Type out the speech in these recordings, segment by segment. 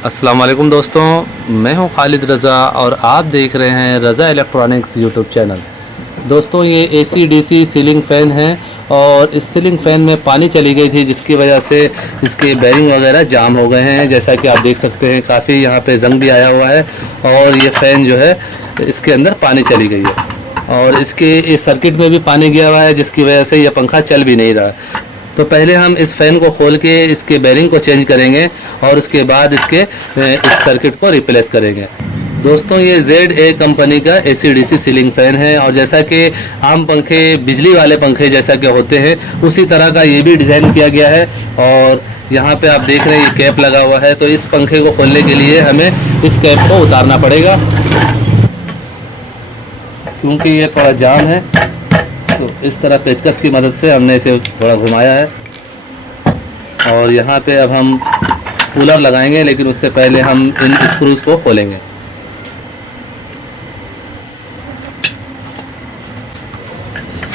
अस्सलाम वालेकुम दोस्तों, मैं हूं खालिद रज़ा और आप देख रहे हैं रज़ा इलेक्ट्रॉनिक्स यूट्यूब चैनल। दोस्तों, ये एसी डीसी सीलिंग फ़ैन है और इस सीलिंग फ़ैन में पानी चली गई थी, जिसकी वजह से इसके बेरिंग वगैरह जाम हो गए हैं। जैसा कि आप देख सकते हैं, काफ़ी यहाँ पे जंग भी आया हुआ है और ये फ़ैन जो है इसके अंदर पानी चली गई है और इसके इस सर्किट में भी पानी गया हुआ है, जिसकी वजह से ये पंखा चल भी नहीं रहा। तो पहले हम इस फ़ैन को खोल के इसके बेरिंग को चेंज करेंगे और उसके बाद इसके इस सर्किट को रिप्लेस करेंगे। दोस्तों, ये ZA कंपनी का AC DC सीलिंग फ़ैन है और जैसा कि आम पंखे बिजली वाले पंखे जैसा कि होते हैं, उसी तरह का ये भी डिज़ाइन किया गया है। और यहाँ पे आप देख रहे हैं ये कैप लगा हुआ है, तो इस पंखे को खोलने के लिए हमें इस कैप को उतारना पड़ेगा क्योंकि ये थोड़ा जाम है। तो इस तरह पेचकस की मदद से हमने इसे थोड़ा घुमाया है और यहाँ पे अब हम कूलर लगाएंगे, लेकिन उससे पहले हम इन स्क्रूज़ को खोलेंगे।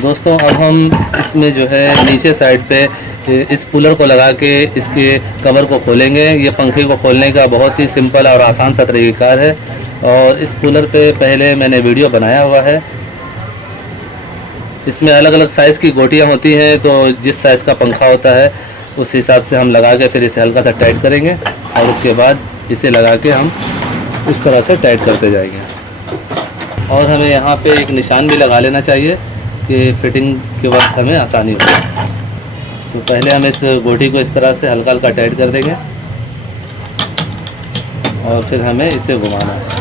दोस्तों, अब हम इसमें जो है नीचे साइड पे इस कूलर को लगा के इसके कवर को खोलेंगे। ये पंखे को खोलने का बहुत ही सिंपल और आसान सा तरीक़ाकार है और इस कूलर पे पहले मैंने वीडियो बनाया हुआ है। इसमें अलग अलग साइज़ की गोटियाँ होती हैं, तो जिस साइज़ का पंखा होता है उस हिसाब से हम लगा के फिर इसे हल्का सा टाइट करेंगे और उसके बाद इसे लगा के हम इस तरह से टाइट करते जाएंगे। और हमें यहाँ पे एक निशान भी लगा लेना चाहिए कि फिटिंग के वक्त हमें आसानी हो। तो पहले हम इस गोटी को इस तरह से हल्का हल्का टाइट कर देंगे और फिर हमें इसे घुमाना है।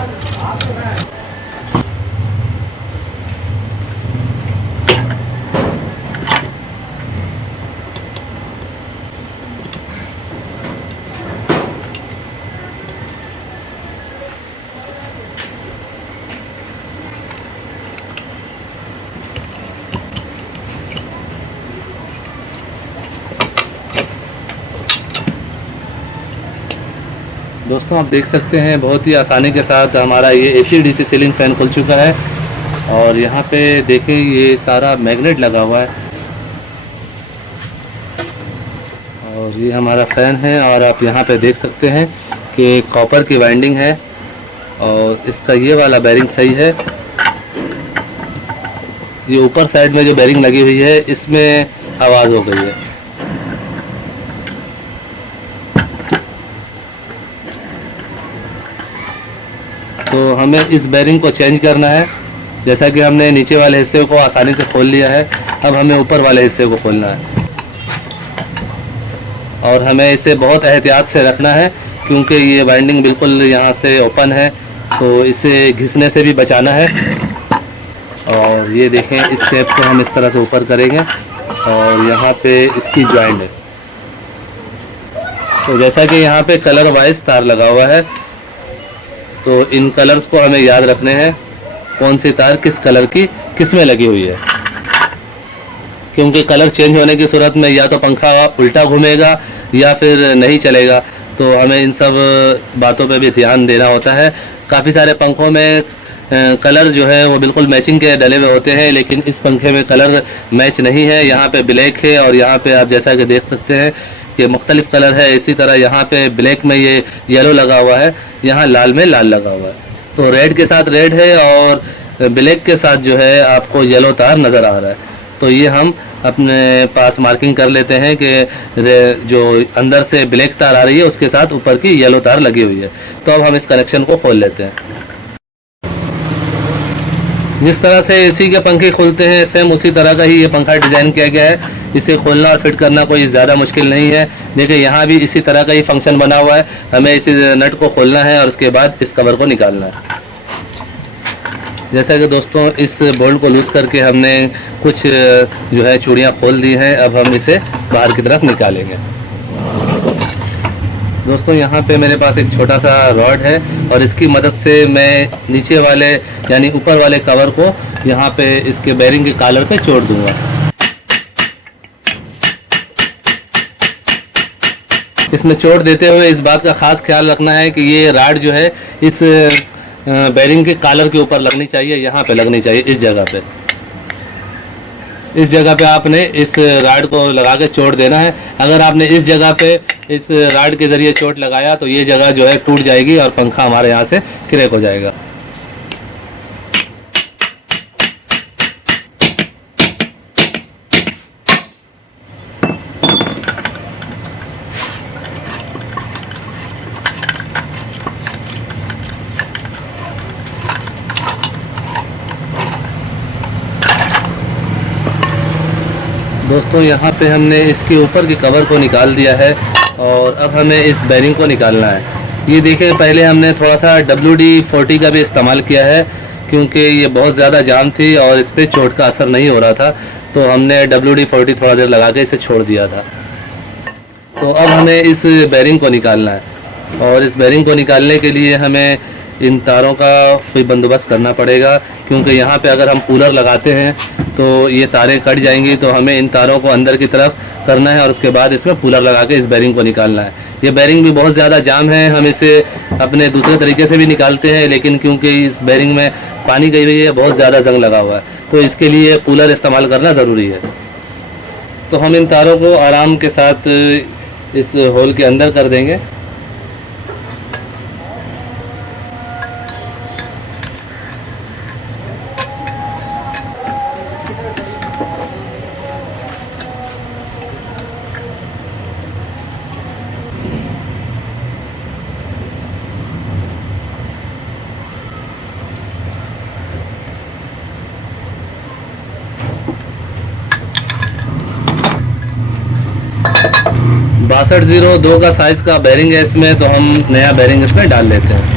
दोस्तों, आप देख सकते हैं बहुत ही आसानी के साथ हमारा ये AC DC सीलिंग फ़ैन खुल चुका है और यहाँ पे देखें ये सारा मैग्नेट लगा हुआ है और ये हमारा फ़ैन है। और आप यहाँ पे देख सकते हैं कि कॉपर की वाइंडिंग है और इसका ये वाला बेरिंग सही है। ये ऊपर साइड में जो बेरिंग लगी हुई है इसमें आवाज़ हो गई है। तो हमें इस बेरिंग को चेंज करना है। जैसा कि हमने नीचे वाले हिस्से को आसानी से खोल लिया है, अब हमें ऊपर वाले हिस्से को खोलना है और हमें इसे बहुत एहतियात से रखना है क्योंकि ये वाइंडिंग बिल्कुल यहाँ से ओपन है, तो इसे घिसने से भी बचाना है। और ये देखें, इस टेप को हम इस तरह से ऊपर करेंगे और यहाँ पे इसकी जॉइंट है। तो जैसा कि यहाँ पे कलर वाइज तार लगा हुआ है, तो इन कलर्स को हमें याद रखने हैं कौन सी तार किस कलर की किस में लगी हुई है, क्योंकि कलर चेंज होने की सूरत में या तो पंखा उल्टा घूमेगा या फिर नहीं चलेगा। तो हमें इन सब बातों पे भी ध्यान देना होता है। काफ़ी सारे पंखों में कलर जो है वो बिल्कुल मैचिंग के डले हुए होते हैं, लेकिन इस पंखे में कलर मैच नहीं है। यहाँ पे ब्लैक है और यहाँ पे आप जैसा कि देख सकते हैं कि मुख्तलिफ कलर है। इसी तरह यहाँ पे ब्लैक में ये येलो लगा हुआ है, यहाँ लाल में लाल लगा हुआ है। तो रेड के साथ रेड है और ब्लैक के साथ जो है आपको येलो तार नज़र आ रहा है। तो ये हम अपने पास मार्किंग कर लेते हैं कि जो अंदर से ब्लैक तार आ रही है उसके साथ ऊपर की येलो तार लगी हुई है। तो अब हम इस कनेक्शन को खोल लेते हैं। जिस तरह से AC के पंखे खुलते हैं सेम उसी तरह का ही ये पंखा डिज़ाइन किया गया है। इसे खोलना और फिट करना कोई ज़्यादा मुश्किल नहीं है। देखिए, यहाँ भी इसी तरह का ही फंक्शन बना हुआ है। हमें इसी नट को खोलना है और उसके बाद इस कवर को निकालना है। जैसा कि दोस्तों, इस बोल्ट को लूज़ करके हमने कुछ जो है चूड़ियाँ खोल दी हैं। अब हम इसे बाहर की तरफ निकालेंगे। दोस्तों, यहाँ पे मेरे पास एक छोटा सा रॉड है और इसकी मदद से मैं नीचे वाले यानी ऊपर वाले कवर को यहाँ पे इसके बेरिंग के कॉलर पे जोड़ दूँगा। इसमें चोट देते हुए इस बात का ख़ास ख्याल रखना है कि ये रॉड जो है इस बेरिंग के कॉलर के ऊपर लगनी चाहिए, यहाँ पे लगनी चाहिए, इस जगह पे। इस जगह पे आपने इस राड को लगा के चोट देना है। अगर आपने इस जगह पे इस राड के ज़रिए चोट लगाया तो ये जगह जो है टूट जाएगी और पंखा हमारे यहाँ से क्रैक हो जाएगा। दोस्तों यहाँ पे हमने इसके ऊपर की कवर को निकाल दिया है और अब हमें इस बेरिंग को निकालना है। ये देखिए, पहले हमने थोड़ा सा WD-40 का भी इस्तेमाल किया है क्योंकि ये बहुत ज़्यादा जाम थी और इस पर चोट का असर नहीं हो रहा था, तो हमने WD-40 थोड़ा देर लगा के इसे छोड़ दिया था। तो अब हमें इस बेरिंग को निकालना है और इस बेरिंग को निकालने के लिए हमें इन तारों का कोई बंदोबस्त करना पड़ेगा, क्योंकि यहाँ पे अगर हम कूलर लगाते हैं तो ये तारें कट जाएंगी। तो हमें इन तारों को अंदर की तरफ करना है और उसके बाद इसमें कूलर लगा के इस बेरिंग को निकालना है। ये बेरिंग भी बहुत ज़्यादा जाम है, हम इसे अपने दूसरे तरीके से भी निकालते हैं, लेकिन क्योंकि इस बेरिंग में पानी गई हुई है, बहुत ज़्यादा जंग लगा हुआ है, तो इसके लिए कूलर इस्तेमाल करना ज़रूरी है। तो हम इन तारों को आराम के साथ इस होल के अंदर कर देंगे। बासठ 02 का साइज का बेरिंग है इसमें, तो हम नया बेरिंग इसमें डाल लेते हैं।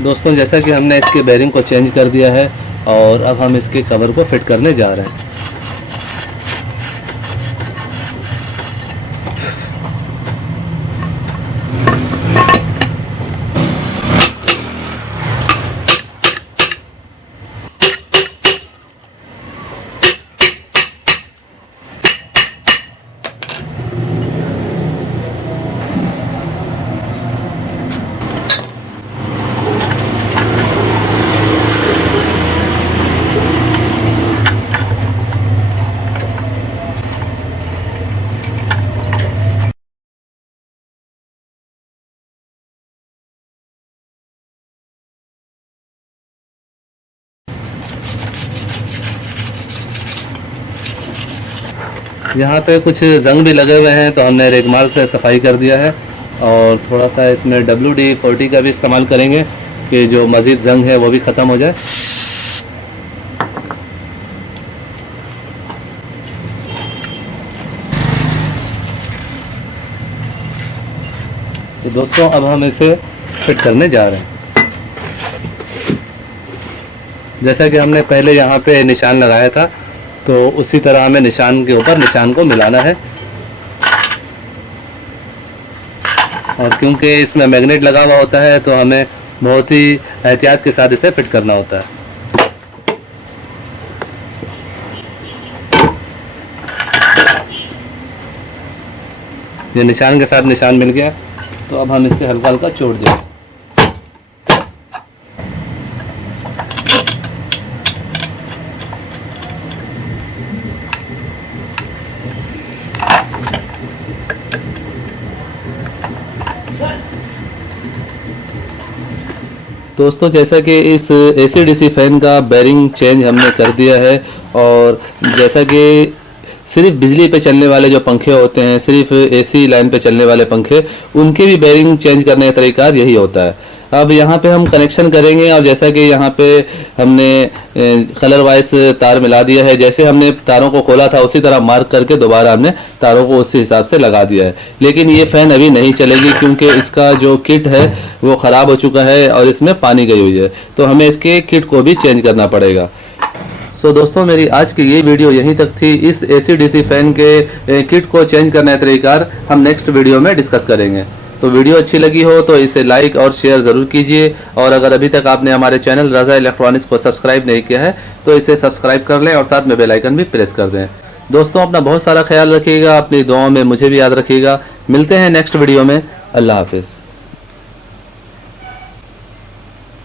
दोस्तों जैसा कि हमने इसके बेरिंग को चेंज कर दिया है और अब हम इसके कवर को फिट करने जा रहे हैं। यहाँ पे कुछ जंग भी लगे हुए हैं, तो हमने रेगमाल से सफाई कर दिया है और थोड़ा सा इसमें WD-40 का भी इस्तेमाल करेंगे कि जो मज़ीद जंग है वो भी ख़त्म हो जाए। तो दोस्तों अब हम इसे फिट करने जा रहे हैं। जैसा कि हमने पहले यहाँ पे निशान लगाया था, तो उसी तरह हमें निशान के ऊपर निशान को मिलाना है। और क्योंकि इसमें मैग्नेट लगा हुआ होता है, तो हमें बहुत ही एहतियात के साथ इसे फिट करना होता है। ये निशान के साथ निशान मिल गया, तो अब हम इसे हल्का हल्का जोड़ देंगे। दोस्तों जैसा कि इस AC/DC फैन का बेरिंग चेंज हमने कर दिया है, और जैसा कि सिर्फ बिजली पे चलने वाले जो पंखे होते हैं, सिर्फ AC लाइन पे चलने वाले पंखे, उनके भी बेरिंग चेंज करने का तरीका यही होता है। अब यहाँ पे हम कनेक्शन करेंगे, और जैसा कि यहाँ पे हमने कलर वाइज तार मिला दिया है, जैसे हमने तारों को खोला था उसी तरह मार्क करके दोबारा हमने तारों को उसी हिसाब से लगा दिया है। लेकिन ये फ़ैन अभी नहीं चलेगी क्योंकि इसका जो किट है वो ख़राब हो चुका है और इसमें पानी गई हुई है, तो हमें इसके किट को भी चेंज करना पड़ेगा। सो दोस्तों मेरी आज की ये वीडियो यहीं तक थी। इस AC DC फैन के किट को चेंज करने का तरीकार हम नेक्स्ट वीडियो में डिस्कस करेंगे। तो वीडियो अच्छी लगी हो तो इसे लाइक और शेयर ज़रूर कीजिए, और अगर अभी तक आपने हमारे चैनल रज़ा इलेक्ट्रॉनिक्स को सब्सक्राइब नहीं किया है तो इसे सब्सक्राइब कर लें और साथ में बेल आइकन भी प्रेस कर दें। दोस्तों अपना बहुत सारा ख्याल रखिएगा, अपनी दुआओं में मुझे भी याद रखिएगा। मिलते हैं नेक्स्ट वीडियो में। अल्लाह हाफिज़।